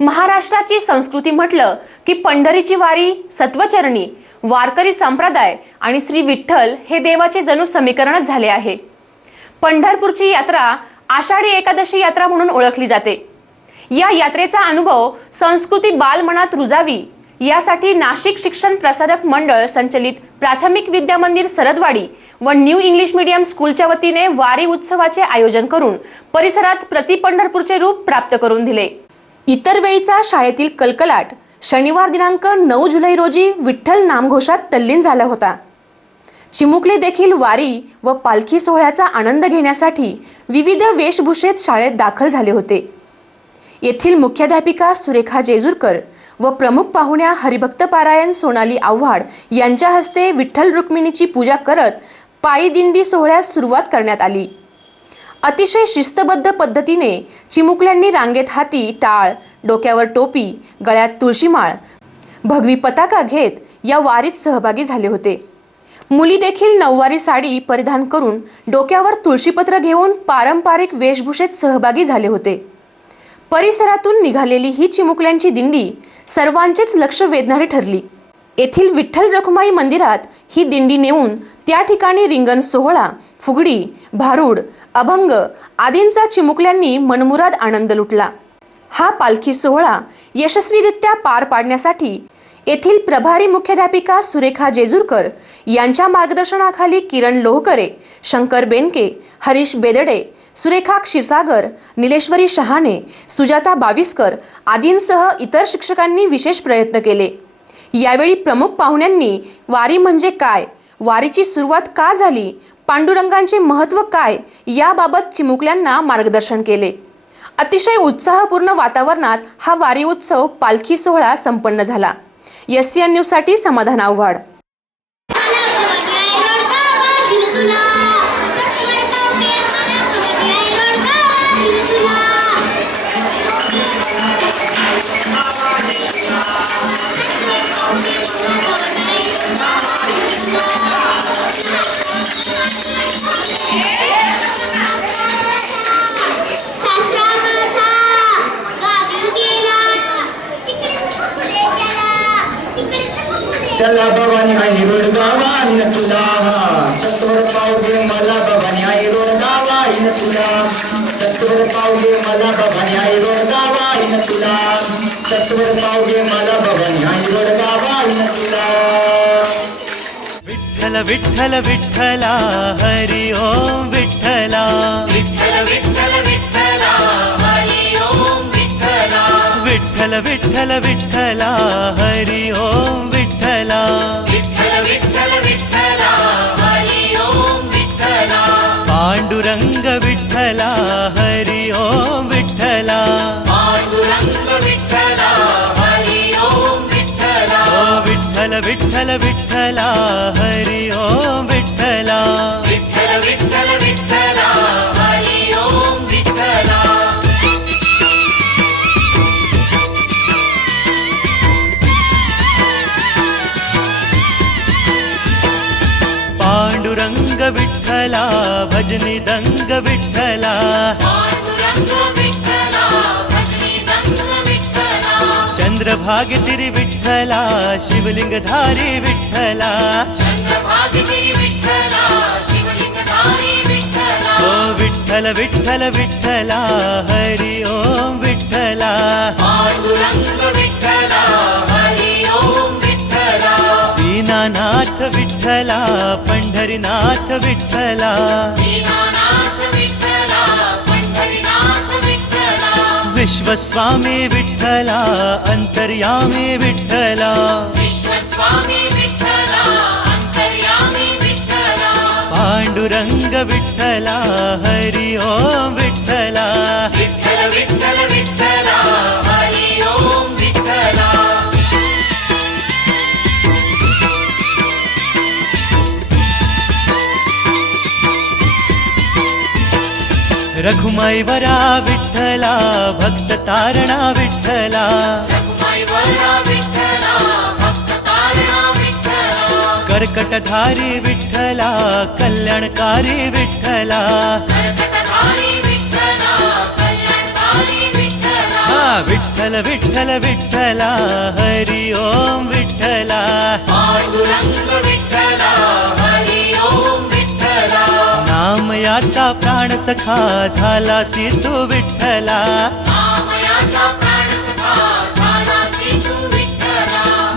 महाराष्ट्राची संस्कृती म्हटलं की पंढरीची वारी सत्वचरणी वारकरी संप्रदाय आणि श्री विठ्ठल हे देवाचे जणू समीकरणच झाले आहे. पंढरपूरची यात्रा आषाढी एकादशी यात्रा म्हणून ओळखली जाते. या यात्रेचा अनुभव संस्कृती बालमनात रुजावी यासाठी नाशिक शिक्षण प्रसारक मंडळ संचलित प्राथमिक विद्या मंदिर सरदवाडी व न्यू इंग्लिश मीडियम स्कूलच्या वतीने वारी उत्सवाचे आयोजन करून परिसरात प्रति पंढरपूरचे रूप प्राप्त करून दिले. इतर वेळीचा शाळेतील कलकलाट शनिवार दिनांक नऊ जुलै रोजी विठ्ठल नामघोषात तल्लीन झाला होता. चिमुकले देखील वारी व पालखी सोहळ्याचा आनंद घेण्यासाठी विविध वेशभूषेत शाळेत दाखल झाले होते. येथील मुख्याध्यापिका सुरेखा जेजूरकर व प्रमुख पाहुण्या हरिभक्त पारायण सोनाली आव्हाड यांच्या हस्ते विठ्ठल रुक्मिणीची पूजा करत पायी दिंडी सोहळ्यास सुरुवात करण्यात आली. अतिशय शिस्तबद्ध पद्धतीने चिमुकल्यांनी रांगेत हाती टाळ डोक्यावर टोपी गळ्यात तुळशीमाळ भगवी पताका घेत या वारीत सहभागी झाले होते. मुली देखील नऊवारी साडी परिधान करून डोक्यावर तुळशीपत्र घेऊन पारंपरिक वेशभूषेत सहभागी झाले होते. परिसरातून निघालेली ही चिमुकल्यांची दिंडी सर्वांचेच लक्ष वेधणारी ठरली. येथील विठ्ठल रखुमाई मंदिरात ही दिंडी नेऊन त्या ठिकाणी रिंगण सोहळा फुगडी भारूड अभंग आदींचा चिमुकल्यांनी मनमुराद आनंद लुटला. हा पालखी सोहळा यशस्वीरित्या पार पाडण्यासाठी येथील प्रभारी मुख्याध्यापिका सुरेखा जेजूरकर यांच्या मार्गदर्शनाखाली किरण लोहकरे शंकर बेनके हरीश बेदडे सुरेखा क्षीरसागर निलेश्वरी शहाणे सुजाता बाविस्कर आदींसह इतर शिक्षकांनी विशेष प्रयत्न केले. यावेळी प्रमुख पाहुण्यांनी वारी म्हणजे काय? वारीची सुरुवात का झाली? पांडुरंगांचे महत्त्व काय? याबाबत चिमुकल्यांना मार्गदर्शन केले. अतिशय उत्साहपूर्ण वातावरणात हा वारी उत्सव पालखी सोहळा संपन्न झाला. एस एन न्यूजसाठी समाधान आव्हाड. त्याला बाबानी आई रोड इन तुला. तत्वर पावगे मला बाबानी आई रोड गावाईन तुला. तत्वर पावगे मला बाबानी आई रोड गावाईन तुला. तत्वर पावगे मला बाबानी आई रोड गावाईन तुला. विठ्ठल विठ्ठल विठ्ठला हरि ओम विठ्ठला विठ्ठल विठ्ठल विठ्ठला हरी ओम विठ्ठला विठ्ठल विठ्ठल विठ्ठला हरि ओम विठ्ठला विठ्ठल विठ्ठल विठ्ठला हरी ओम विठ्ठल विठ्ठल विठ्ठला हरि ओम विठ्ठला। विठ्ठल विठ्ठल विठ्ठला हरी ओम विठ्ठला। पांडुरंग विठ्ठला भजनी दंग विठ्ठला। पांडुरंग चंद्रभागतिरी विठ्ठला शिवलिंगधारी विठ्ठला। चंद्रभागिनी विठ्ठला शिवलिंगधारी विठ्ठला। ओ विठ्ठल विठ्ठल विठ्ठला हरि ओम विठ्ठला। पांडुरंग विठ्ठला हरी ओम विठ्ठला। दीनानाथ विठ्ठला पंढरीनाथ विठ्ठला। दीनानाथ विठ्ठला स्वामि विठ्ठला अन्तर्यामे विठ्ठला। पाण्डुरङ्ग विठ्ठला हरि ओं विठ्ठला रघुमाईवरा विठ्ठला भक्त तारणा विठ्ठला। रघुमाईवरा विठ्ठला भक्त तारणा विठ्ठला। कर्कटधारी विठ्ठला कल्याणकारी विठ्ठला। कर्कटधारी विठ्ठला कल्याणकारी विठ्ठला। हा विठ्ठल विठ्ठल विठ्ठला हरी ओम विठ्ठला। पांडुरंग विठ्ठला नाम याचा प्राण सखा झाला तू विठ्ठला.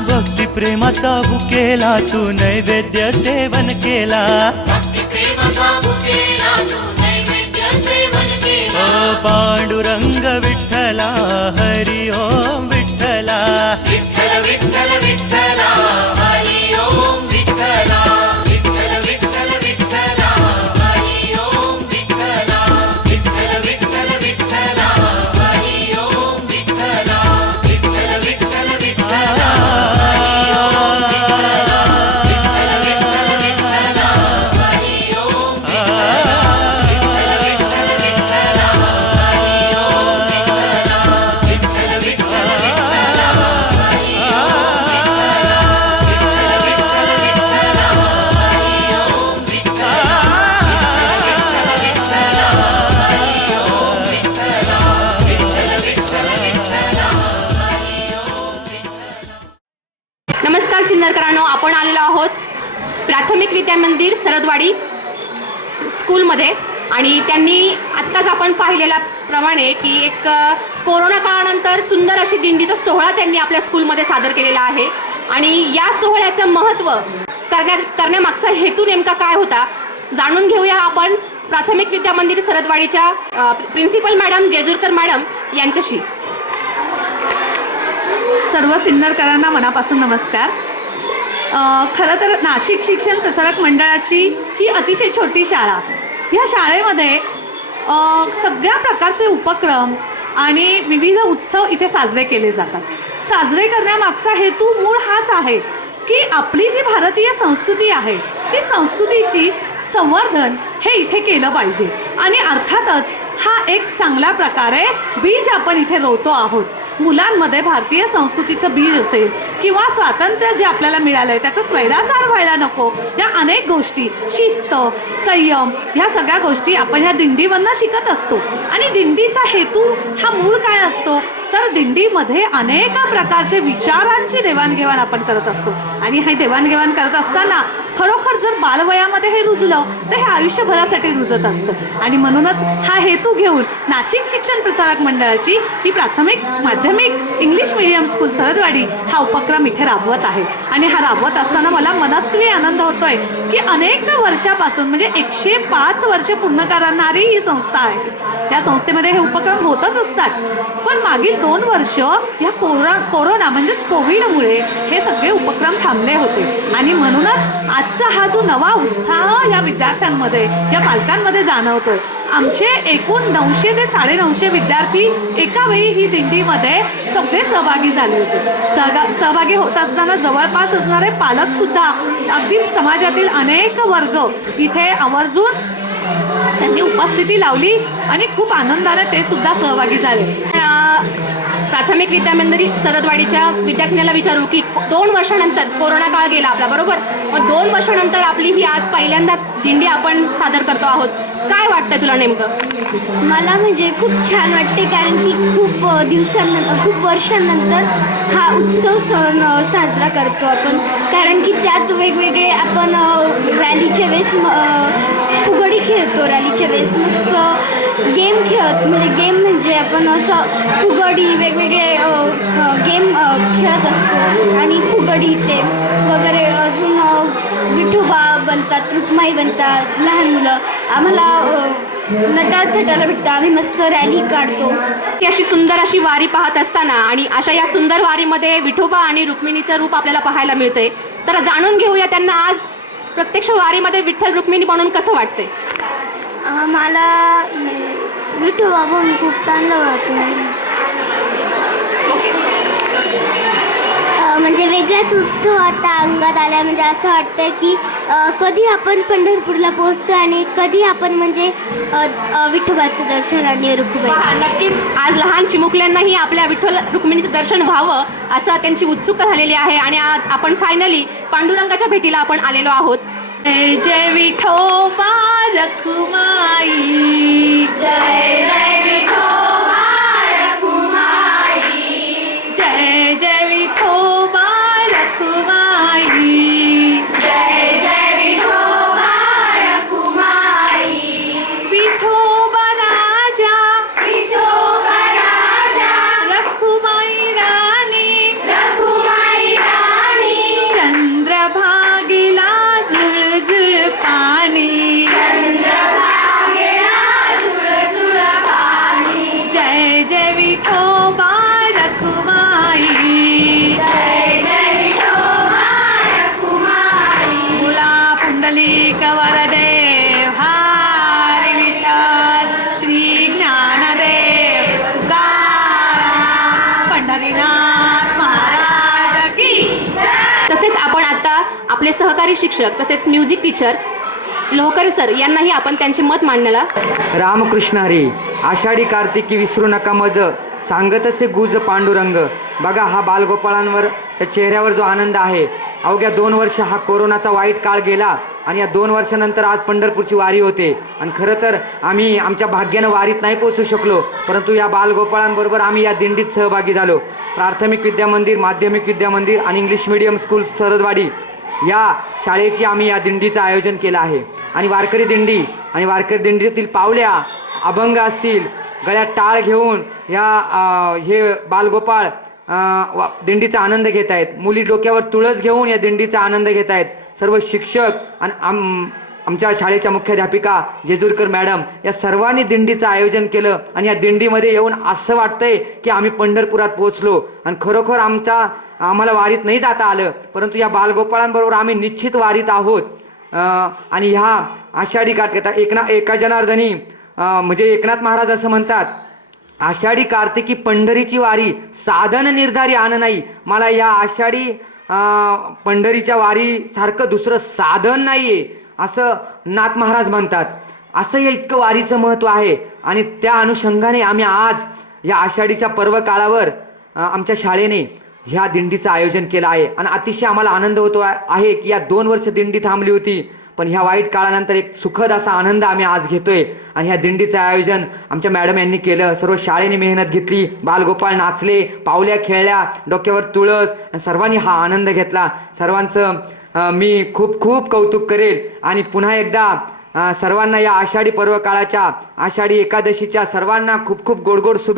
भक्ती प्रेमाचा बुकेला तू नैवेद्य सेवन केला. पांडुरंग विठ्ठला हरी ओम विठ्ठला. विठ्ठल विठ्ठल विठ्ठला. प्राथमिक विद्या मंदिर सरदवाडी स्कूलमध्ये. आणि त्यांनी आत्ताच आपण पाहिलेल्या प्रमाणे की एक कोरोना काळानंतर सुंदर अशी दिंडीचा सोहळा त्यांनी आपल्या स्कूलमध्ये सादर केलेला आहे. आणि या सोहळ्याचं महत्त्व करण्या करण्यामागचा हेतू नेमका काय होता जाणून घेऊया आपण प्राथमिक विद्या मंदिर सरदवाडीच्या प्रिन्सिपल मॅडम जेजूरकर मॅडम यांच्याशी. सर्व सिन्नरकरांना मनापासून नमस्कार. खरं तर नाशिक शिक्षण प्रसारक मंडळाची ही अतिशय छोटी शाळा. ह्या शाळेमध्ये सगळ्या प्रकारचे उपक्रम आणि विविध उत्सव इथे साजरे केले जातात. साजरे करण्यामागचा हेतू मूळ हाच आहे की आपली जी भारतीय संस्कृती आहे ती संस्कृतीची संवर्धन हे इथे केलं पाहिजे. आणि अर्थातच हा एक चांगल्या प्रकारे बीज आपण इथे रोवतो आहोत. मुलांमध्ये भारतीय संस्कृतीचं बीज असेल किंवा स्वातंत्र्य जे आपल्याला मिळालं आहे त्याचा स्वैराचार व्हायला नको. या अनेक गोष्टी शिस्त संयम ह्या सगळ्या गोष्टी आपण ह्या दिंडीमधनं शिकत असतो. आणि दिंडीचा हेतू हा मूळ काय असतो? तर दिंडीमध्ये अनेक प्रकारचे विचारांची देवाणघेवाण आपण करत असतो. आणि हे देवाणघेवाण करत असताना खरोखर जर बालवयामध्ये हे रुजलं तर हे आयुष्यभरासाठी रुजत असतं. आणि म्हणूनच हा हेतू घेऊन नाशिक शिक्षण प्रसारक मंडळाची ही प्राथमिक माध्यमिक इंग्लिश मीडियम स्कूल सरदवाडी हा उपक्रम इथे राबवत आहे. आणि हा राबवत असताना मला मनस्वी आनंद होतोय की अनेक वर्षापासून म्हणजे एकशे पाच वर्ष पूर्ण करणारी ही संस्था आहे. या संस्थेमध्ये हे उपक्रम होतच असतात. पण मागील दोन वर्ष या कोरोना कोरोना म्हणजेच कोविडमुळे हे सगळे उपक्रम थांबले होते. आणि म्हणूनच आजचा हा जो नवा उत्साह या विद्यार्थ्यांमध्ये या पालकांमध्ये जाणवतोय. आमचे एकूण नऊशे ते साडेनऊशे विद्यार्थी एका वेळी ही दिंडीमध्ये सगळे सहभागी झाले होते. सहगा सहभागी होत असताना जवळपास असणारे पालक सुद्धा अगदी समाजातील अनेक वर्ग इथे आवर्जून त्यांनी उपस्थिती लावली आणि खूप आनंदाने ते सुद्धा सहभागी झाले. प्राथमिक विद्यामंदिर सरदवाडीच्या विद्यार्थ्यांना विचारू की दोन वर्षानंतर कोरोना काळ गेला आपला बरोबर? मग दोन वर्षानंतर आपली ही आज पहिल्यांदा दिंडी आपण सादर करतो आहोत. काय वाटतं तुला नेमकं? मला म्हणजे खूप छान वाटते कारण की खूप दिवसांनंतर खूप वर्षांनंतर हा उत्सव सण साजरा करतो आपण. कारण की त्यात वेगवेगळे आपण रॅलीच्या वेळेस फुगडी खेळतो रॅलीच्या वेळेस मस्त गेम खेळत म्हणजे गेम म्हणजे आपण असं फुगडी वेगवेगळे गेम खेळत असतो. आणि फुगडी ते वगैरे अजून विठोबा बनतात रुक्माई बनतात लहान मुलं. आम्हाला नटा थटायला भेटतं. आम्ही मस्त रॅली काढतो. ती अशी सुंदर अशी वारी पाहत असताना आणि अशा या सुंदर वारीमध्ये विठोबा आणि रुक्मिणीचं रूप आपल्याला पाहायला मिळते तर जाणून घेऊया त्यांना आज प्रत्यक्ष वारीमध्ये विठ्ठल रुक्मिणी म्हणून कसं वाटते मला विठोबा बनून खूप चांगलं वाटतं म्हणजे वेगळाच उत्सव आता अंगात आला म्हणजे असं वाटतं की कधी आपण पंढरपूरला पोहोचतो आणि कधी आपण म्हणजे विठोबाचं दर्शन आणि रुक्मिणी नक्कीच आज लहान चिमुकल्यांनाही आपल्या विठ्ठल रुक्मिणीचं दर्शन व्हावं असं त्यांची उत्सुकता झालेली आहे. आणि आज आपण फायनली पांडुरंगाच्या भेटीला आपण आलेलो आहोत. जय जय विठोबा रखुमाई जय आपले सहकारी शिक्षक तसेच म्युझिक टीचर लोहकरे सर यांनाही आपण त्यांचे मत मांडण्याला रामकृष्ण हरी आषाढी कार्तिकी विसरू नका मज सांगत असे गुज पांडुरंग. बघा हा बालगोपाळांवर त्या चेहऱ्यावर जो आनंद आहे. अवघ्या दोन वर्ष हा कोरोनाचा वाईट काळ गेला आणि या दोन वर्षानंतर आज पंढरपूरची वारी होते. आणि खरं तर आम्ही आमच्या भाग्यानं वारीत नाही पोचू शकलो परंतु या बालगोपाळांबरोबर आम्ही या दिंडीत सहभागी झालो. प्राथमिक विद्या मंदिर माध्यमिक विद्या मंदिर आणि इंग्लिश मिडियम स्कूल सरदवाडी. या शाळेची आम्ही या दिंडीचं आयोजन केलं आहे. आणि वारकरी दिंडी आणि वारकरी दिंडीतील पावल्या अभंग असतील गळ्यात टाळ घेऊन या हे बालगोपाळ दिंडीचा आनंद घेत आहेत मुली डोक्यावर तुळस घेऊन या दिंडीचा आनंद घेत आहेत सर्व शिक्षक आणि आम आमच्या शाळेच्या मुख्याध्यापिका जेजूरकर मॅडम या सर्वांनी दिंडीचं आयोजन केलं आणि या दिंडीमध्ये येऊन असं वाटतंय की आम्ही पंढरपुरात पोहोचलो. आणि खरोखर आमच्या आम्हाला वारीत नाही जाता आलं परंतु या बालगोपाळांबरोबर आम्ही निश्चित वारीत आहोत. आणि ह्या आषाढी कार्तिक आता एकना एका जनार्दनी म्हणजे एकनाथ महाराज असं म्हणतात आषाढी कार्तिकी पंढरीची वारी साधन निर्धारी आण नाही. मला या आषाढी पंढरीच्या वारीसारखं दुसरं साधन नाही आहे असं नाथ महाराज म्हणतात. असं या इतकं वारीचं महत्त्व आहे. आणि त्या अनुषंगाने आम्ही आज या आषाढीच्या पर्व काळावर आमच्या शाळेने ह्या दिंडीचं आयोजन केलं आहे. आणि अतिशय आम्हाला आनंद होतो आहे की या दोन वर्ष दिंडी थांबली होती. पण ह्या वाईट काळानंतर एक सुखद असा आनंद आम्ही आज घेतोय. आणि ह्या दिंडीचं आयोजन आमच्या मॅडम यांनी केलं. सर्व शाळेने मेहनत घेतली. बालगोपाळ नाचले पावल्या खेळल्या डोक्यावर तुळस आणि सर्वांनी हा आनंद घेतला. सर्वांचं मी खूप खूप कौतुक करेल. आणि पुन्हा एकदा सर्वांना या आषाढी पर्व काळाच्या आषाढी एकादशीच्या सर्वांना खूप खूप गोड गोड शुभे